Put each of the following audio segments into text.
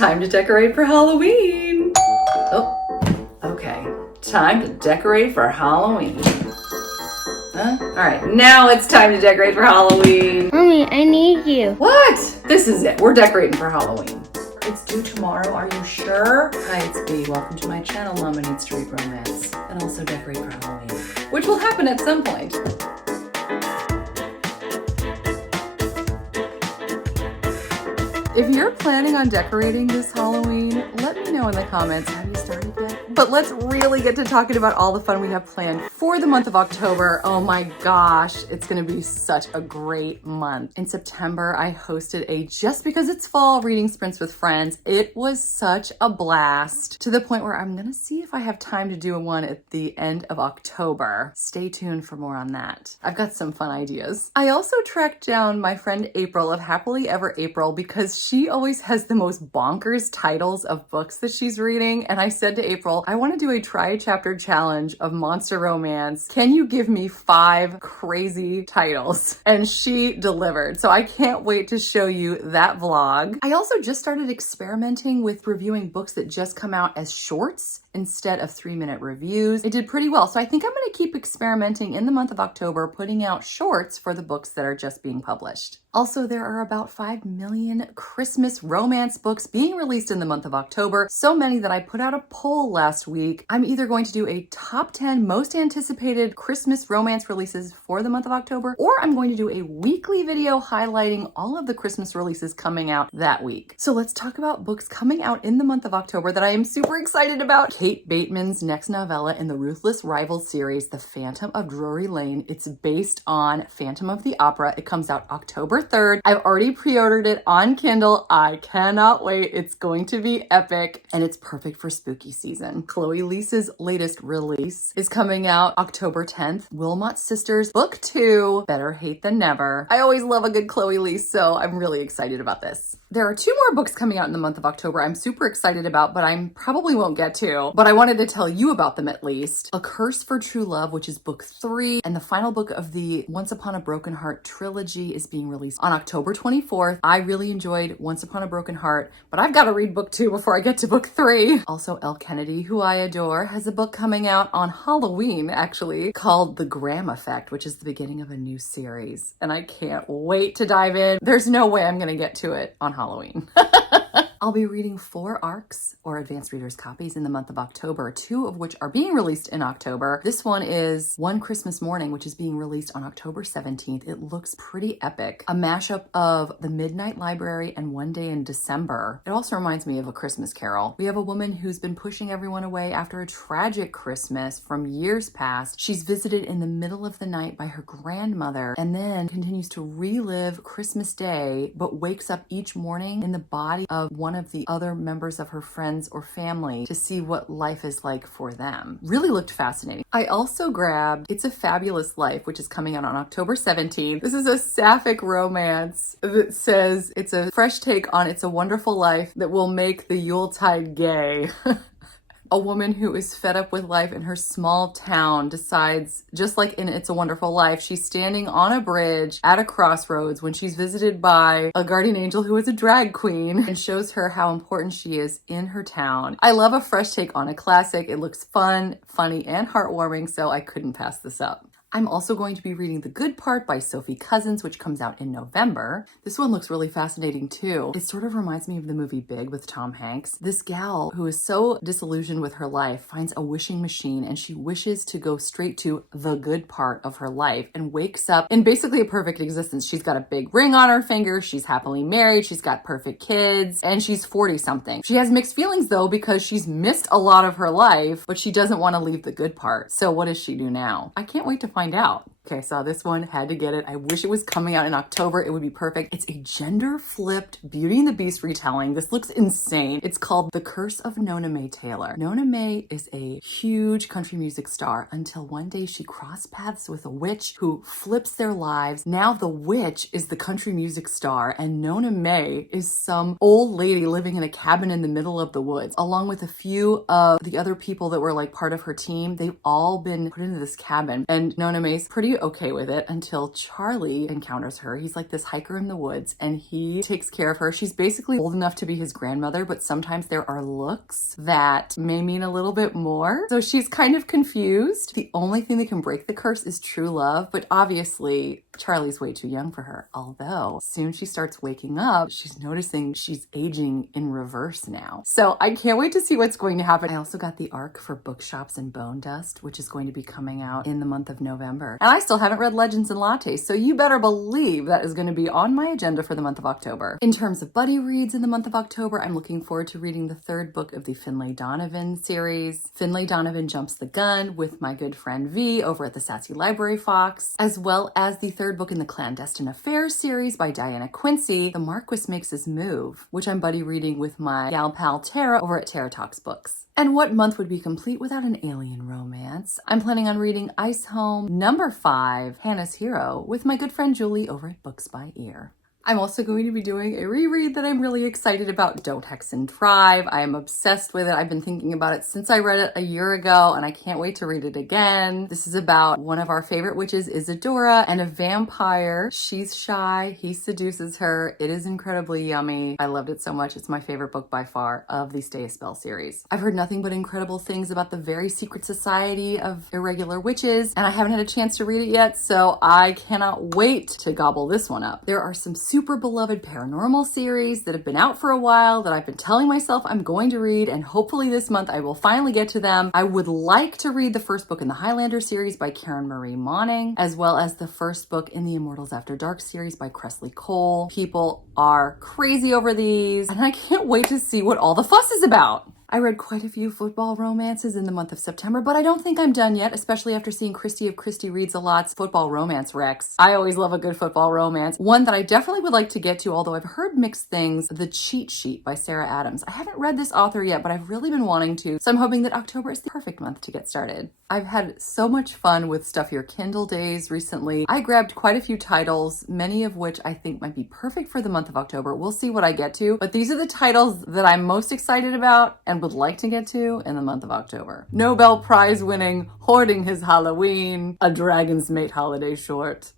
time to decorate for Halloween. Oh, okay. Time to decorate for Halloween. Huh? All right, now it's time to decorate for Halloween. Mommy, I need you. What? This is it. We're decorating for Halloween. It's due tomorrow. Are you sure? Hi, it's B. Welcome to my channel, Mama Needs to Read Romance. And also decorate for Halloween, which will happen at some point. If you're planning on decorating this Halloween, let me know in the comments. Have you started yet? But let's really get to talking about all the fun we have planned for the month of October. Oh my gosh, it's gonna be such a great month. In September, I hosted a Just Because It's Fall reading sprints with friends. It was such a blast, to the point where I'm gonna see if I have time to do one at the end of October. Stay tuned for more on that. I've got some fun ideas. I also tracked down my friend April of Happily Ever April because she always has the most bonkers titles of books that she's reading. And I said to April, I want to do a try-chapter challenge of monster romance. Can you give me 5 crazy titles? And she delivered. So I can't wait to show you that vlog. I also just started experimenting with reviewing books that just come out as shorts instead of 3-minute reviews. It did pretty well. So I think I'm going to keep experimenting in the month of October, putting out shorts for the books that are just being published. Also, there are about 5 million Christmas romance books being released in the month of October. So many that I put out a poll last week. I'm either going to do a top 10 most anticipated Christmas romance releases for the month of October, or I'm going to do a weekly video highlighting all of the Christmas releases coming out that week. So let's talk about books coming out in the month of October that I am super excited about. Kate Bateman's next novella in the Ruthless Rivals series, The Phantom of Drury Lane. It's based on Phantom of the Opera. It comes out October 3rd. I've already pre-ordered it on Kindle. I cannot wait. It's going to be epic, and it's perfect for spooky season. Chloe Lisa's latest release is coming out October 10th. Wilmot Sisters Book 2, Better Hate Than Never. I always love a good Chloe Lisa, so I'm really excited about this. There are 2 more books coming out in the month of October I'm super excited about, but I probably won't get to. But I wanted to tell you about them at least. A Curse for True Love, which is book 3, and the final book of the Once Upon a Broken Heart trilogy is being released on October 24th. I really enjoyed Once Upon a Broken Heart, but I've got to read book 2 before I get to book 3. Also, Elle Kennedy, who I adore, has a book coming out on Halloween, actually, called The Graham Effect, which is the beginning of a new series. And I can't wait to dive in. There's no way I'm going to get to it on Halloween. I'll be reading 4 ARCs, or Advanced Readers Copies, in the month of October, 2 of which are being released in October. This one is One Christmas Morning, which is being released on October 17th. It looks pretty epic. A mashup of The Midnight Library and One Day in December. It also reminds me of A Christmas Carol. We have a woman who's been pushing everyone away after a tragic Christmas from years past. She's visited in the middle of the night by her grandmother and then continues to relive Christmas Day, but wakes up each morning in the body of one of the other members of her friends or family to see what life is like for them. Really looked fascinating. I also grabbed It's a Fabulous Life, which is coming out on October 17th. This is a sapphic romance that says it's a fresh take on It's a Wonderful Life that will make the Yuletide gay. A woman who is fed up with life in her small town decides, just like in It's a Wonderful Life, she's standing on a bridge at a crossroads when she's visited by a guardian angel who is a drag queen and shows her how important she is in her town. I love a fresh take on a classic. It looks fun, funny, and heartwarming, so I couldn't pass this up. I'm also going to be reading The Good Part by Sophie Cousins, which comes out in November. This one looks really fascinating too. It sort of reminds me of the movie Big with Tom Hanks. This gal who is so disillusioned with her life finds a wishing machine and she wishes to go straight to the good part of her life and wakes up in basically a perfect existence. She's got a big ring on her finger, she's happily married, she's got perfect kids, and she's 40 something. She has mixed feelings though because she's missed a lot of her life, but she doesn't want to leave the good part. So what does she do now? I can't wait to find out. Okay, I saw this one, had to get it. I wish it was coming out in October. It would be perfect. It's a gender-flipped Beauty and the Beast retelling. This looks insane. It's called The Curse of Nona Mae Taylor. Nona Mae is a huge country music star until one day she crossed paths with a witch who flips their lives. Now the witch is the country music star and Nona Mae is some old lady living in a cabin in the middle of the woods. Along with a few of the other people that were like part of her team, they've all been put into this cabin and Nona Mae's pretty okay with it until Charlie encounters her. He's like this hiker in the woods and he takes care of her. She's basically old enough to be his grandmother, but sometimes there are looks that may mean a little bit more. So she's kind of confused. The only thing that can break the curse is true love, but obviously Charlie's way too young for her. Although soon she starts waking up, she's noticing she's aging in reverse now. So I can't wait to see what's going to happen. I also got the arc for Bookshops and Bone Dust, which is going to be coming out in the month of November. And I still haven't read Legends and Lattes, so you better believe that is going to be on my agenda for the month of October. In terms of buddy reads in the month of October, I'm looking forward to reading the third book of the Finlay Donovan series. Finlay Donovan jumps the gun with my good friend V over at the Sassy Library Fox, as well as the third book in the Clandestine Affairs series by Diana Quincy, The Marquis Makes His Move, which I'm buddy reading with my gal pal Tara over at Tara Talks Books. And what month would be complete without an alien romance? I'm planning on reading Ice Home #5, Hannah's Hero, with my good friend Julie over at Books by Ear. I'm also going to be doing a reread that I'm really excited about, Don't Hex and Thrive. I am obsessed with it. I've been thinking about it since I read it a year ago, and I can't wait to read it again. This is about one of our favorite witches, Isadora, and a vampire. She's shy. He seduces her. It is incredibly yummy. I loved it so much. It's my favorite book by far of the Stay a Spell series. I've heard nothing but incredible things about the very secret society of irregular witches, and I haven't had a chance to read it yet, so I cannot wait to gobble this one up. There are some super beloved paranormal series that have been out for a while that I've been telling myself I'm going to read, and hopefully this month I will finally get to them. I would like to read the first book in the Highlander series by Karen Marie Moning, as well as the first book in the Immortals After Dark series by Cressley Cole. People are crazy over these, and I can't wait to see what all the fuss is about. I read quite a few football romances in the month of September, but I don't think I'm done yet, especially after seeing Christy of Christy Reads a Lot's football romance recs. I always love a good football romance. One that I definitely would like to get to, although I've heard mixed things, The Cheat Sheet by Sarah Adams. I haven't read this author yet, but I've really been wanting to, so I'm hoping that October is the perfect month to get started. I've had so much fun with Stuff Your Kindle days recently. I grabbed quite a few titles, many of which I think might be perfect for the month of October. We'll see what I get to, but these are the titles that I'm most excited about and would like to get to in the month of October. Nobel Prize winning Hoarding His Halloween, A Dragon's Mate holiday short.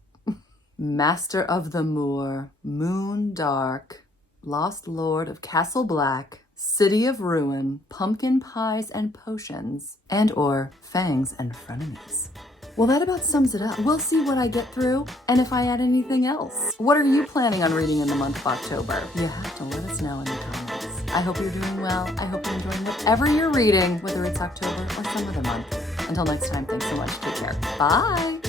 Master of the Moor, Moon Dark, Lost Lord of Castle Black, City of Ruin, Pumpkin Pies and Potions, and or Fangs and Frenemies. Well, that about sums it up. We'll see what I get through and if I add anything else. What are you planning on reading in the month of October? You have to let us know in the comments. I hope you're doing well. I hope you're enjoying whatever you're reading, whether it's October or some other month. Until next time, thanks so much. Take care. Bye.